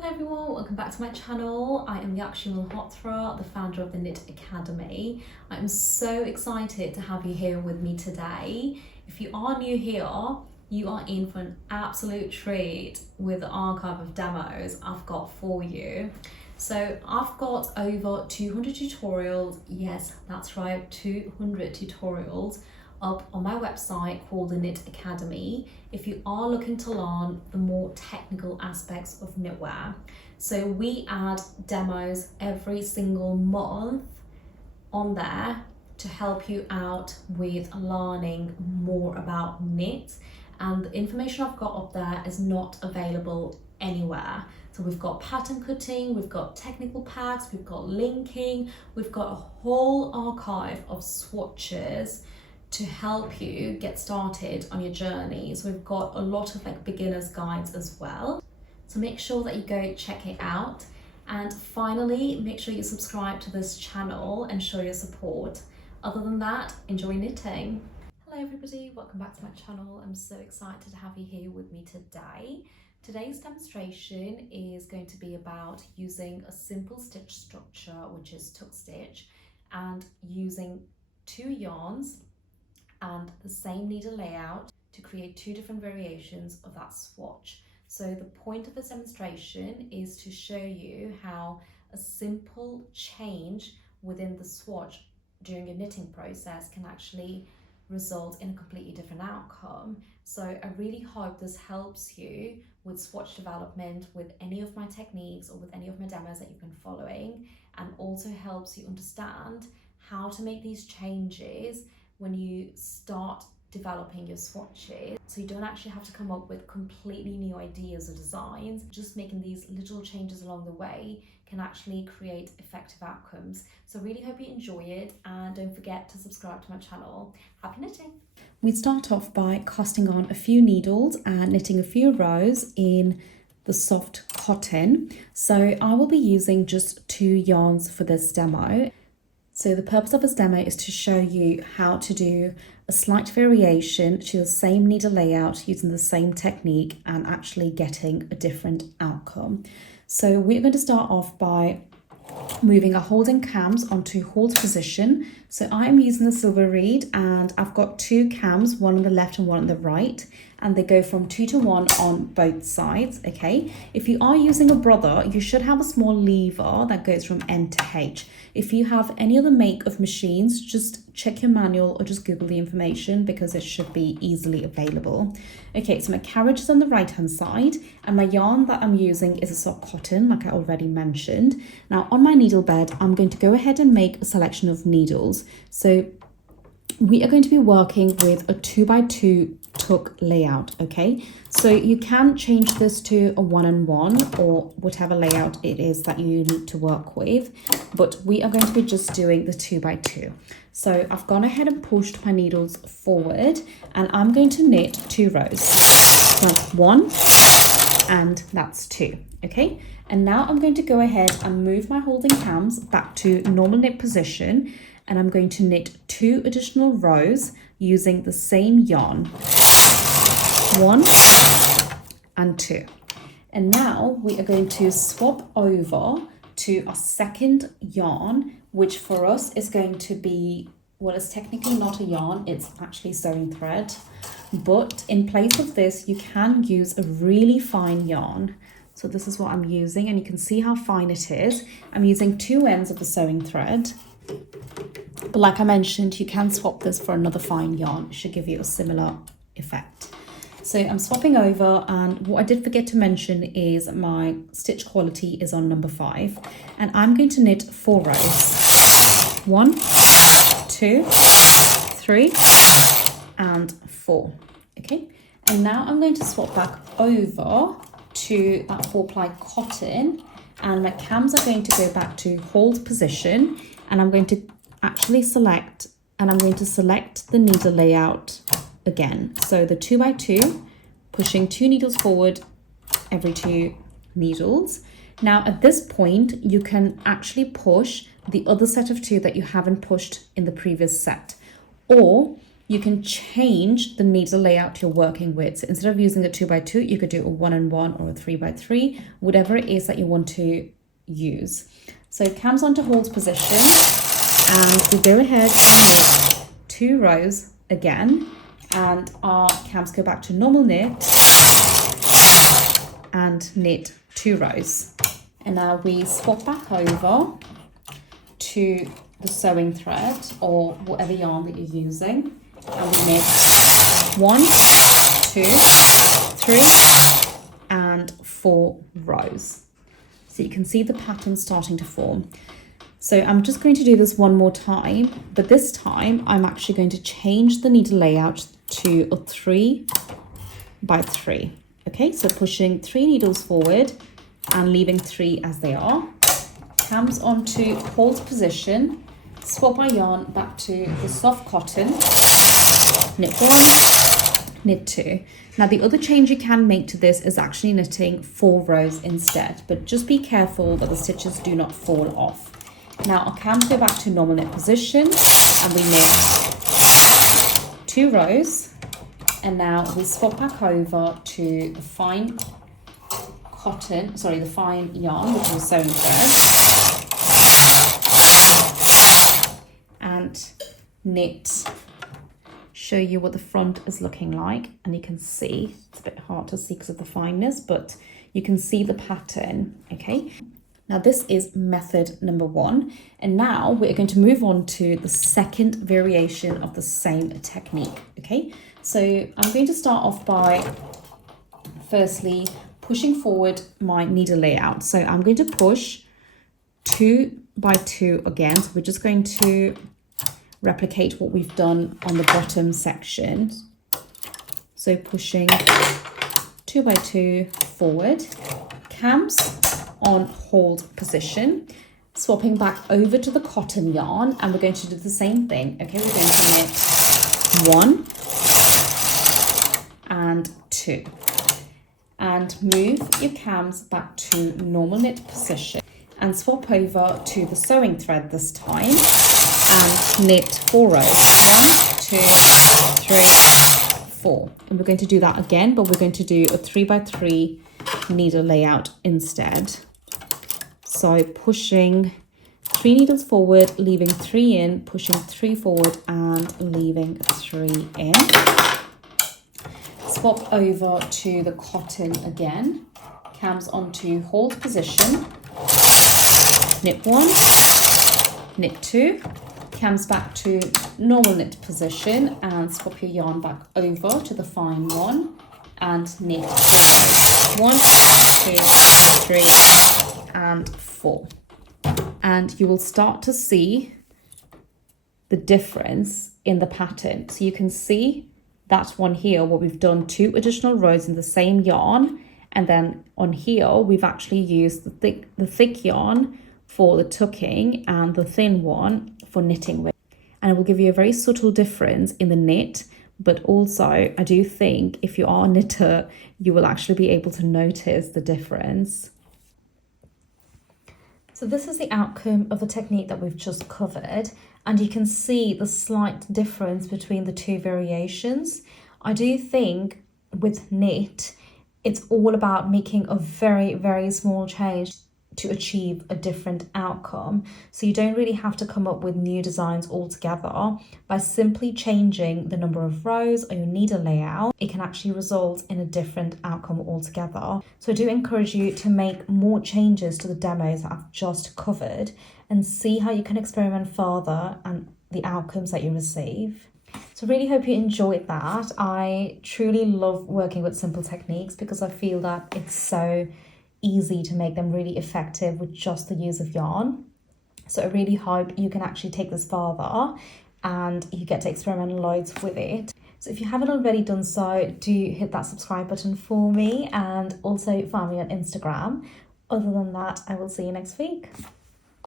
Hello everyone, welcome back to my channel. I am Yakshi Malhotra, the founder of the Knit Academy. I'm so excited to have you here with me today. If you are new here, you are in for an absolute treat with the archive of demos I've got for you. So I've got over 200 tutorials, yes, that's right, 200 tutorials up on my website called the Knit Academy if you are looking to learn the more technical aspects of knitwear. So we add demos every single month on there to help you out with learning more about knit, and the information I've got up there is not available anywhere. So we've got pattern cutting, we've got technical packs, we've got linking, we've got a whole archive of swatches to help you get started on your journey. So we've got a lot of beginners guides as well. So make sure that you go check it out. And finally, make sure you subscribe to this channel and show your support. Other than that, enjoy knitting. Hello everybody, welcome back to my channel. I'm so excited to have you here with me today. Today's demonstration is going to be about using a simple stitch structure, which is tuck stitch, and using two yarns and the same needle layout to create two different variations of that swatch. So the point of this demonstration is to show you how a simple change within the swatch during your knitting process can actually result in a completely different outcome. So I really hope this helps you with swatch development, with any of my techniques or with any of my demos that you've been following, and also helps you understand how to make these changes when you start developing your swatches, so you don't actually have to come up with completely new ideas or designs. Just making these little changes along the way can actually create effective outcomes. So really hope you enjoy it, and don't forget to subscribe to my channel. Happy knitting! We start off by casting on a few needles and knitting a few rows in the soft cotton. So I will be using just 2 yarns for this demo. So the purpose of this demo is to show you how to do a slight variation to the same needle layout using the same technique and actually getting a different outcome. So we're going to start off by moving our holding cams onto hold position. So I'm using the silver reed and I've got 2 cams, one on the left and one on the right, and they go from 2 to 1 on both sides. Okay, if you are using a brother, you should have a small lever that goes from N to H. If you have any other make of machines, just check your manual or just Google the information because it should be easily available. Okay, so my carriage is on the right hand side and my yarn that I'm using is a soft cotton, like I already mentioned. Now on my needle bed, I'm going to go ahead and make a selection of needles. So we are going to be working with a 2x2 tuck layout. Okay, so you can change this to a 1-on-1 or whatever layout it is that you need to work with, but we are going to be just doing the 2x2. So I've gone ahead and pushed my needles forward and I'm going to knit 2 rows. That's 1 and that's 2. Okay, and now I'm going to go ahead and move my holding cams back to normal knit position, and I'm going to knit 2 additional rows using the same yarn, 1 and 2. And now we are going to swap over to our second yarn, which for us is going to be, well, it's technically not a yarn, it's actually sewing thread, but in place of this you can use a really fine yarn. So this is what I'm using and you can see how fine it is. I'm using 2 ends of the sewing thread, but like I mentioned, you can swap this for another fine yarn. It should give you a similar effect. So I'm swapping over, and what I did forget to mention is my stitch quality is on number 5, and I'm going to knit 4 rows. 1, 2, 3, and 4. Okay, and now I'm going to swap back over to that 4-ply cotton, and my cams are going to go back to hold position, and I'm going to actually select, and I'm going to select the needle layout again. So the 2x2, pushing 2 needles forward every 2 needles. Now at this point, you can actually push the other set of 2 that you haven't pushed in the previous set, or you can change the needle layout you're working with. So instead of using a 2x2, you could do a 1-on-1 or a 3x3, whatever it is that you want to use. So cams onto hold position, and we go ahead and knit 2 rows again, and our cams go back to normal knit and knit 2 rows. And now we swap back over to the sewing thread or whatever yarn that you're using, and we knit 1, 2, 3 and 4 rows. So you can see the pattern starting to form. So I'm just going to do this one more time, but this time I'm actually going to change the needle layout to a 3x3. Okay, so pushing 3 needles forward and leaving 3 as they are. Cams onto hold position, swap our yarn back to the soft cotton, knit 1, knit 2. Now the other change you can make to this is actually knitting 4 rows instead, but just be careful that the stitches do not fall off. Now our cams go back to normal knit position and we knit 2 rows, and now we swap back over to the fine the fine yarn, which is sewing thread, and knit, show you what the front is looking like. And you can see, it's a bit hard to see because of the fineness, but you can see the pattern. Okay, now this is method number 1, and now we're going to move on to the second variation of the same technique. Okay, so I'm going to start off by firstly pushing forward my needle layout. So I'm going to push 2x2 again. So we're just going to replicate what we've done on the bottom section. So pushing 2x2 forward, cams on hold position, swapping back over to the cotton yarn, and we're going to do the same thing. Okay, we're going to knit 1 and 2. And move your cams back to normal knit position and swap over to the sewing thread this time and knit 4 rows. 1, 2, 3, 4. And we're going to do that again, but we're going to do a 3x3 needle layout instead. So pushing 3 needles forward, leaving 3 in, pushing 3 forward and leaving 3 in. Swap over to the cotton again, cams onto hold position, knit 1, knit 2, cams back to normal knit position and swap your yarn back over to the fine one and knit 3 rows. 1, 2, 3 and 4. And you will start to see the difference in the pattern. So you can see that one here where we've done 2 additional rows in the same yarn, and then on here we've actually used the thick yarn for the tucking and the thin one for knitting with. And it will give you a very subtle difference in the knit, but also I do think if you are a knitter you will actually be able to notice the difference. So this is the outcome of the technique that we've just covered, and you can see the slight difference between the 2 variations. I do think with knit, it's all about making a very, very small change to achieve a different outcome. So you don't really have to come up with new designs altogether. By simply changing the number of rows or your needle layout, it can actually result in a different outcome altogether. So I do encourage you to make more changes to the demos that I've just covered and see how you can experiment further and the outcomes that you receive. So I really hope you enjoyed that. I truly love working with simple techniques because I feel that it's so easy to make them really effective with just the use of yarn. So I really hope you can actually take this further and you get to experiment loads with it. So if you haven't already done so, do hit that subscribe button for me and also find me on Instagram. Other than that, I will see you next week.